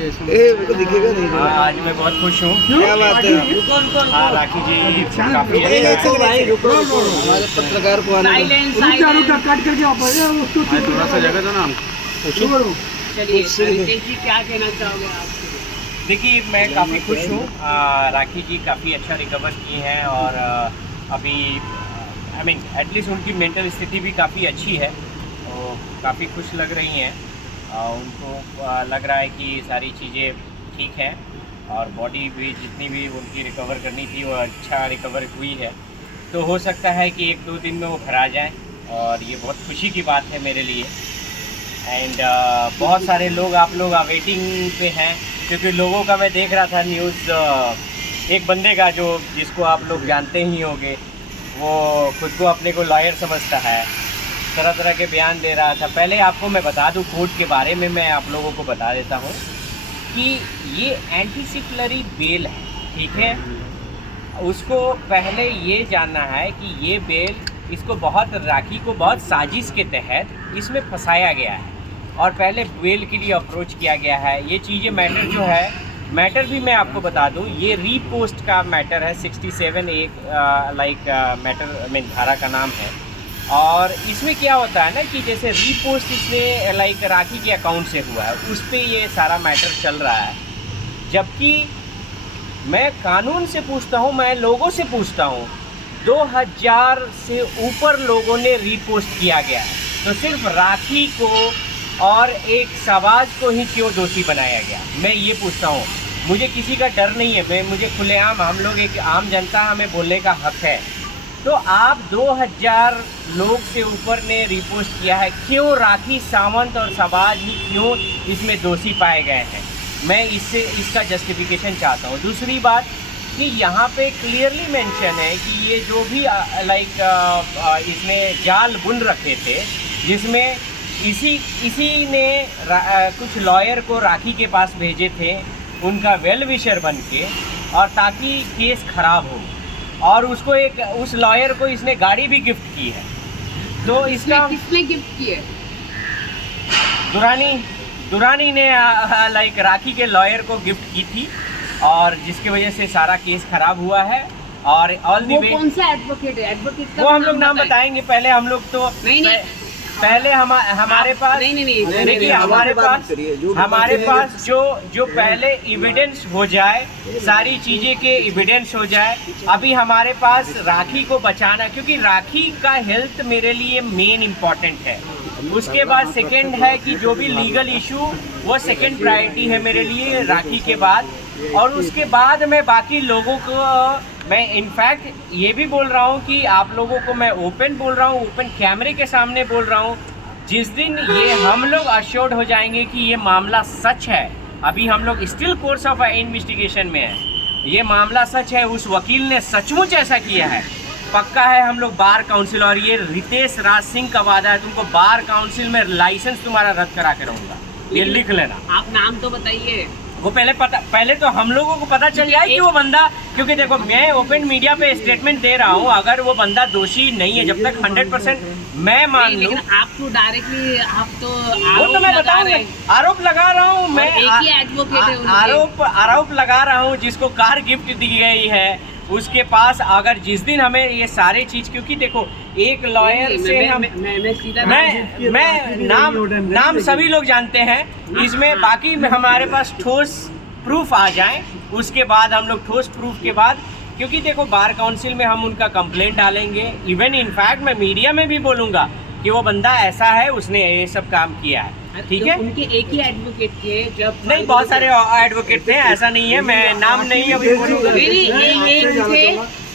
मेरे को दिखेगा नहीं। आज मैं बहुत खुश हूँ। क्या बात है। हाँ, राखी जी काफी हमारे पत्रकार को आने दो। थोड़ा सा जगह दो ना। चलिए रितेश जी क्या कहना चाहोगे आप? देखिए मैं काफ़ी खुश हूँ। राखी जी काफ़ी अच्छा रिकवर की हैं और अभी आई मीन एटलीस्ट उनकी मेंटल स्थिति भी काफ़ी अच्छी है, तो काफ़ी खुश लग रही हैं। उनको लग रहा है कि सारी चीज़ें ठीक हैं और बॉडी भी जितनी भी उनकी रिकवर करनी थी वो अच्छा रिकवर हुई है। तो हो सकता है कि 1-2 दिन में वो घर आ जाएँ और ये बहुत खुशी की बात है मेरे लिए। एंड बहुत सारे लोग आप लोग वेटिंग पे हैं, क्योंकि लोगों का मैं देख रहा था न्यूज़। एक बंदे का जिसको आप लोग जानते ही होंगे, वो खुद को अपने को लॉयर समझता है, तरह तरह के बयान दे रहा था। पहले आपको मैं बता दूं कोर्ट के बारे में, मैं आप लोगों को बता देता हूं कि ये एंटीसिपलरी बेल है, ठीक है। उसको पहले ये जानना है कि ये बेल इसको राखी को बहुत साजिश के तहत इसमें फंसाया गया है और पहले बेल के लिए अप्रोच किया गया है। ये चीज़ें मैटर भी मैं आपको बता दूं, ये रीपोस्ट का मैटर है। 67 एक मैटर में धारा का नाम है। और इसमें क्या होता है ना कि जैसे रीपोस्ट इसने राखी के अकाउंट से हुआ है, उस पर ये सारा मैटर चल रहा है। जबकि मैं कानून से पूछता हूँ, मैं लोगों से पूछता हूँ, 2000 से ऊपर लोगों ने रीपोस्ट किया गया है, तो सिर्फ राखी को और एक शहबाज को ही क्यों दोषी बनाया गया? मैं ये पूछता हूँ। मुझे किसी का डर नहीं है, मुझे खुलेआम, हम लोग एक आम जनता, हमें बोलने का हक है। तो आप 2000 लोग से ऊपर ने रिपोस्ट किया है, क्यों राखी सावंत और शहबाज ही क्यों इसमें दोषी पाए गए हैं? मैं इसका जस्टिफिकेशन चाहता हूँ। दूसरी बात कि यहाँ पे क्लियरली मेंशन है कि ये जो भी इसने जाल बुन रखे थे, जिसमें इसी ने कुछ लॉयर को राखी के पास भेजे थे उनका वेल विशर बन के, और ताकि केस खराब हो, और उस लॉयर को इसने गाड़ी भी गिफ्ट की है। तो इसका किसने गिफ्ट की है? दुरानी ने राखी के लॉयर को गिफ्ट की थी, और जिसकी वजह से सारा केस खराब हुआ है। और ऑल दी वे कौन सा एडवोकेट है? एडवोकेट का वो हम लोग नाम बताएंगे। पहले हम लोग तो पहले हमारे पास देखिए, हमारे पास जो पहले एविडेंस हो जाए, सारी चीज़ें के एविडेंस हो जाए। अभी हमारे पास राखी को बचाना, क्योंकि राखी का हेल्थ मेरे लिए मेन इम्पॉर्टेंट है। उसके बाद सेकंड है कि जो भी लीगल इशू, वो सेकंड प्रायोरिटी है मेरे लिए राखी के बाद। और उसके बाद मैं बाकी लोगों को, मैं इनफैक्ट ये भी बोल रहा हूँ कि आप लोगों को मैं ओपन बोल रहा हूँ, ओपन कैमरे के सामने बोल रहा हूँ, जिस दिन ये हम लोग अश्योर्ड हो जाएंगे कि ये मामला सच है, अभी हम लोग स्टिल कोर्स ऑफ इन्वेस्टिगेशन में है, ये मामला सच है, उस वकील ने सचमुच ऐसा किया है, पक्का है, हम लोग बार काउंसिल, और ये रितेश राज सिंह का वादा है, तुमको बार काउंसिल में लाइसेंस तुम्हारा रद्द करा के रहूँगा, ये लिख लेना। आप नाम तो बताइए। वो पहले तो हम लोगों को पता चल जाए कि वो बंदा, क्योंकि देखो मैं ओपन मीडिया पे स्टेटमेंट दे रहा हूँ, अगर वो बंदा दोषी नहीं है, जब तक 100% मैं मान लूँ। लेकिन आप तो डायरेक्टली, आप तो वो तो मैं बताऊंगा, आरोप लगा रहा हूँ मैं, एक ही एडवोकेट है उनके। आरोप लगा रहा हूँ, जिसको कार गिफ्ट दी गई है उसके पास, अगर जिस दिन हमें ये सारे चीज, क्योंकि देखो एक लॉयर से मैं नाम सभी लोग जानते हैं इसमें, बाकी हमारे पास ठोस प्रूफ आ जाए, उसके बाद हम लोग ठोस प्रूफ के बाद, क्योंकि देखो बार काउंसिल में हम उनका कंप्लेंट डालेंगे, इवन इनफैक्ट मैं मीडिया में भी बोलूँगा कि वो बंदा ऐसा है, उसने ये सब काम किया है, ठीक है। उनके एक ही एडवोकेट थे, जब नहीं बहुत सारे एडवोकेट थे, ऐसा नहीं है, मैं नाम नहीं अभी बोलूँगा।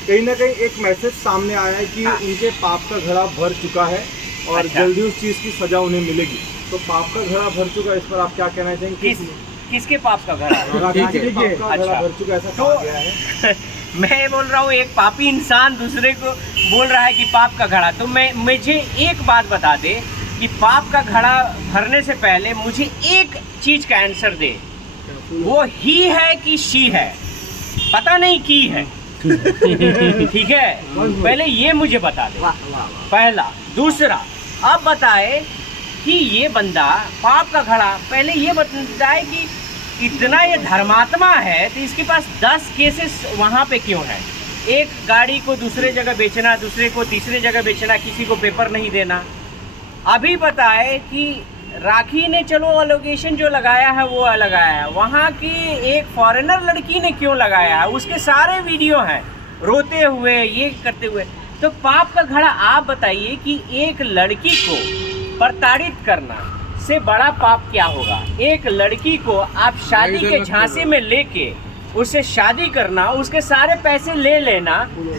कहीं ना कहीं एक मैसेज सामने आया है कि उनके पाप का घड़ा भर चुका है और जल्दी उस चीज की सजा उन्हें मिलेगी। तो पाप का घड़ा भर चुका है, इस पर आप क्या कहना चाहेंगे? किसके पाप का घड़ा? भर चुका, ऐसा कहा गया है। मैं बोल रहा हूँ, एक पापी इंसान दूसरे को बोल रहा है कि पाप का घड़ा, तो मुझे एक बात बता दे कि पाप का घड़ा भरने से पहले मुझे एक चीज का आंसर दे, वो ही है कि शी है, पता नहीं की है। ठीक है, पहले ये मुझे बता दे, पहला। दूसरा, अब बताए कि ये बंदा पाप का घड़ा, पहले ये बताए कि इतना ये धर्मात्मा है तो इसके पास 10 केसेस वहाँ पे क्यों है? एक गाड़ी को दूसरे जगह बेचना, दूसरे को तीसरे जगह बेचना, किसी को पेपर नहीं देना। अभी बताए कि राखी ने चलो एलोगेशन जो लगाया है वो लगाया है, वहाँ की एक फॉरेनर लड़की ने क्यों लगाया है? उसके सारे वीडियो हैं रोते हुए, ये करते हुए। तो पाप का घड़ा आप बताइए कि एक लड़की को प्रताड़ित करना से बड़ा पाप क्या होगा? एक लड़की को आप शादी के झांसे में लेके उससे शादी करना, उसके सारे पैसे ले लेना,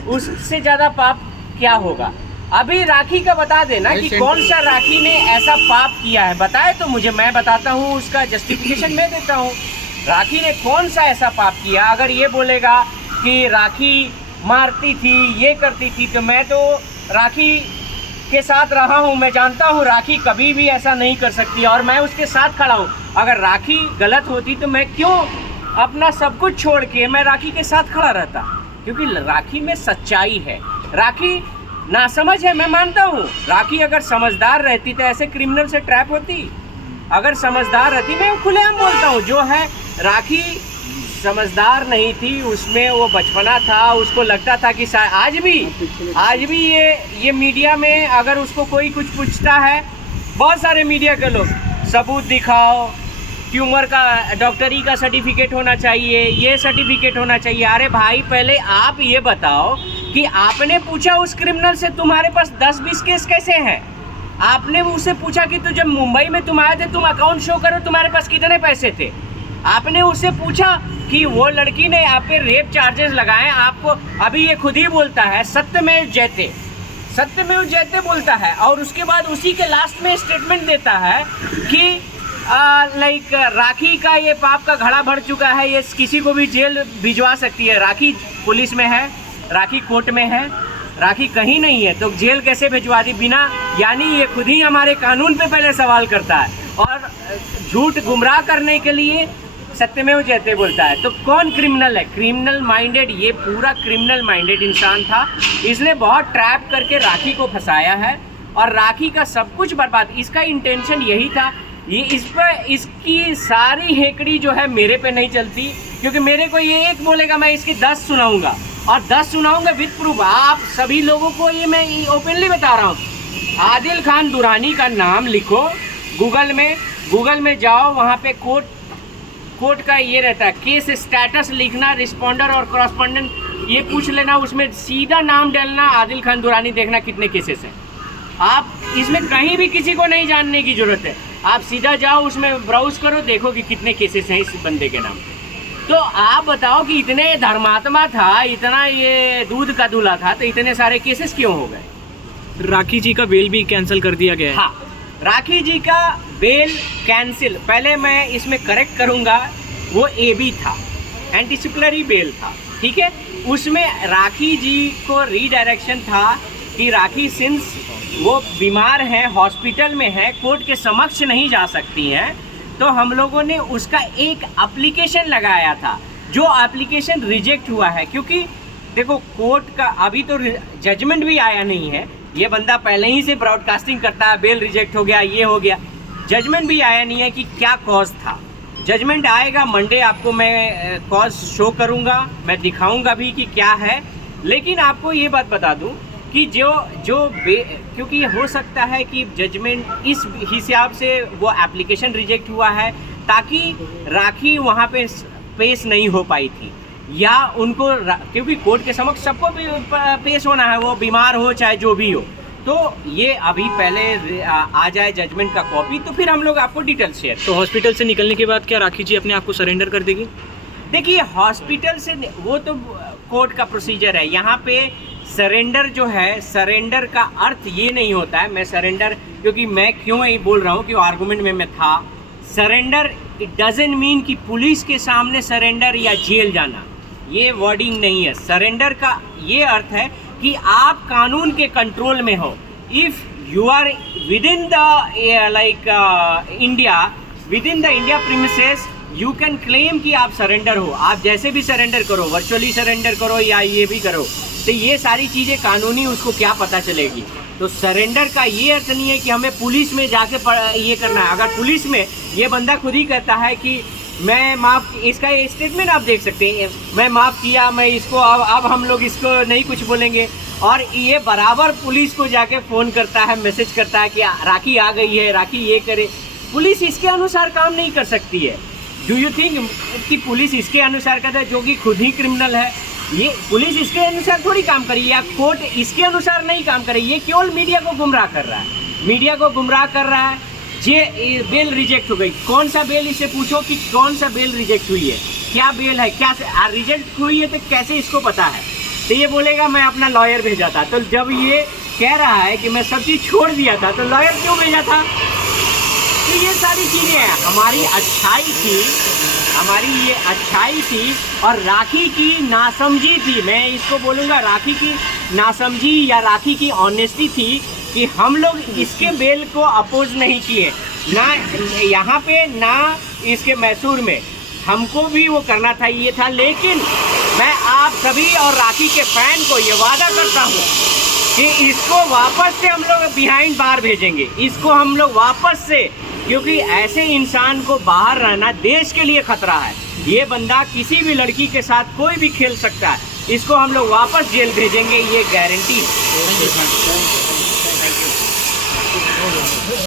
उससे ज़्यादा पाप क्या होगा? अभी राखी का बता देना कि कौन सा राखी ने ऐसा पाप किया है, बताए तो मुझे, मैं बताता हूँ, उसका जस्टिफिकेशन मैं देता हूँ। राखी ने कौन सा ऐसा पाप किया? अगर ये बोलेगा कि राखी मारती थी, ये करती थी, तो मैं तो राखी के साथ रहा हूँ, मैं जानता हूँ राखी कभी भी ऐसा नहीं कर सकती और मैं उसके साथ खड़ा हूँ। अगर राखी गलत होती तो मैं क्यों अपना सब कुछ छोड़ के मैं राखी के साथ खड़ा रहता? क्योंकि राखी में सच्चाई है। राखी नासमझ है, मैं मानता हूँ। राखी अगर समझदार रहती तो ऐसे क्रिमिनल से ट्रैप होती। अगर समझदार रहती, मैं खुलेआम बोलता हूँ, जो है राखी समझदार नहीं थी, उसमें वो बचपना था, उसको लगता था कि आज भी ये मीडिया में अगर उसको कोई कुछ पूछता है, बहुत सारे मीडिया के लोग सबूत दिखाओ, ट्यूमर का डॉक्टरी का सर्टिफिकेट होना चाहिए, ये सर्टिफिकेट होना चाहिए। अरे भाई, पहले आप ये बताओ कि आपने पूछा उस क्रिमिनल से तुम्हारे पास 10-20 केस कैसे हैं? आपने उससे पूछा कि जब मुंबई में तुम आए थे, तुम अकाउंट शो करो, तुम्हारे पास कितने पैसे थे? आपने उससे पूछा कि वो लड़की ने आप पे रेप चार्जेस लगाए आपको? अभी ये खुद ही बोलता है सत्यमेव जयते बोलता है, और उसके बाद उसी के लास्ट में स्टेटमेंट देता है कि लाइक राखी का ये पाप का घड़ा भर चुका है, ये किसी को भी जेल भिजवा सकती है। राखी पुलिस में है, राखी कोर्ट में है, राखी कहीं नहीं है, तो जेल कैसे भिजवा दी बिना? यानी ये खुद ही हमारे कानून पे पहले सवाल करता है और झूठ गुमराह करने के लिए सत्यमेव जयते बोलता है। तो कौन क्रिमिनल है? क्रिमिनल माइंडेड, ये पूरा क्रिमिनल माइंडेड इंसान था। इसने बहुत ट्रैप करके राखी को फंसाया है और राखी का सब कुछ बर्बाद। इसका इंटेंशन यही था। ये इस पर इसकी सारी हेकड़ी जो है मेरे पे नहीं चलती, क्योंकि मेरे को ये एक बोलेगा, मैं इसकी 10 सुनाऊंगा और 10 सुनाऊंगा विद प्रूफ। आप सभी लोगों को ये मैं ओपनली बता रहा हूँ। आदिल खान दुरानी का नाम लिखो गूगल में जाओ, वहाँ पे कोर्ट का ये रहता है, केस स्टेटस लिखना, रिस्पॉन्डर और करस्पॉन्डेंट ये पूछ लेना, उसमें सीधा नाम डालना आदिल खान दुरानी, देखना कितने केसेस हैं। आप इसमें कहीं भी किसी को नहीं जानने की ज़रूरत है, आप सीधा जाओ उसमें ब्राउज करो, देखो कि कितने केसेस हैं इस बंदे के नाम पे। तो आप बताओ कि इतने धर्मात्मा था, इतना ये दूध का दूल्हा था, तो इतने सारे केसेस क्यों हो गए? राखी जी का बेल भी कैंसिल कर दिया गया है। हाँ, राखी जी का बेल कैंसिल, पहले मैं इसमें करेक्ट करूँगा, वो AB था, एंटीसिपलरी बेल था, ठीक है। उसमें राखी जी को रीडायरेक्शन था कि राखी सिंस वो बीमार हैं, हॉस्पिटल में है, कोर्ट के समक्ष नहीं जा सकती हैं, तो हम लोगों ने उसका एक एप्लीकेशन लगाया था, जो एप्लीकेशन रिजेक्ट हुआ है। क्योंकि देखो, कोर्ट का अभी तो जजमेंट भी आया नहीं है, ये बंदा पहले ही से ब्रॉडकास्टिंग करता है, बेल रिजेक्ट हो गया, ये हो गया, जजमेंट भी आया नहीं है कि क्या कॉज था। जजमेंट आएगा मंडे, आपको मैं कॉज शो करूँगा, मैं दिखाऊँगा भी कि क्या है। लेकिन आपको ये बात बता दूँ कि क्योंकि हो सकता है कि जजमेंट इस हिसाब से वो एप्लीकेशन रिजेक्ट हुआ है, ताकि राखी वहाँ पे पेश नहीं हो पाई थी, या उनको क्योंकि कोर्ट के समक्ष सबको भी पेश होना है, वो बीमार हो चाहे जो भी हो। तो ये अभी पहले आ जाए जजमेंट का कॉपी, तो फिर हम लोग आपको डिटेल शेयर। तो हॉस्पिटल से निकलने के बाद क्या राखी जी अपने आप को सरेंडर कर देगी? देखिए, हॉस्पिटल से वो तो कोर्ट का प्रोसीजर है। यहाँ पे सरेंडर जो है, सरेंडर का अर्थ ये नहीं होता है, मैं सरेंडर, क्योंकि मैं क्यों ये बोल रहा हूँ कि आर्गूमेंट में मैं था, सरेंडर इट डजंट मीन कि पुलिस के सामने सरेंडर या जेल जाना, ये वर्डिंग नहीं है। सरेंडर का ये अर्थ है कि आप कानून के कंट्रोल में हो। If you are within the India premises, you can claim कि आप सरेंडर हो। आप जैसे भी सरेंडर करो, वर्चुअली सरेंडर करो या ये भी करो, तो ये सारी चीज़ें कानूनी उसको क्या पता चलेगी। तो सरेंडर का ये अर्थ नहीं है कि हमें पुलिस में जाके ये करना है। अगर पुलिस में ये बंदा खुद ही कहता है कि मैं माफ़, इसका स्टेटमेंट आप देख सकते हैं, मैं माफ़ किया, मैं इसको अब हम लोग इसको नहीं कुछ बोलेंगे। और ये बराबर पुलिस को जाके फ़ोन करता है, मैसेज करता है कि राखी आ गई है, राखी ये करे। पुलिस इसके अनुसार काम नहीं कर सकती है। डू यू थिंक कि पुलिस इसके अनुसार करता है, जो कि खुद ही क्रिमिनल है? ये पुलिस इसके अनुसार थोड़ी काम करी, या कोर्ट इसके अनुसार नहीं काम करे। ये केवल मीडिया को गुमराह कर रहा है, मीडिया को गुमराह कर रहा है। ये बेल रिजेक्ट हो गई, कौन सा बेल, इससे पूछो कि कौन सा बेल रिजेक्ट हुई है, क्या बेल है, क्या रिजेक्ट हुई है, तो कैसे इसको पता है? तो ये बोलेगा मैं अपना लॉयर भेजा था। तो जब ये कह रहा है कि मैं सब चीज़ छोड़ दिया था, तो लॉयर क्यों भेजा था? तो ये सारी चीज़ें हैं, हमारी अच्छाई थी, हमारी ये अच्छाई थी और राखी की नासमझी थी। मैं इसको बोलूँगा राखी की नासमझी या राखी की ऑनेस्टी थी कि हम लोग इसके बेल को अपोज नहीं किए, ना यहाँ पे ना इसके मैसूर में। हमको भी वो करना था, ये था। लेकिन मैं आप सभी और राखी के फैन को ये वादा करता हूँ कि इसको वापस से हम लोग बिहाइंड बार भेजेंगे, इसको हम लोग वापस से, क्योंकि ऐसे इंसान को बाहर रहना देश के लिए खतरा है। ये बंदा किसी भी लड़की के साथ कोई भी खेल सकता है, इसको हम लोग वापस जेल भेजेंगे, ये गारंटी है।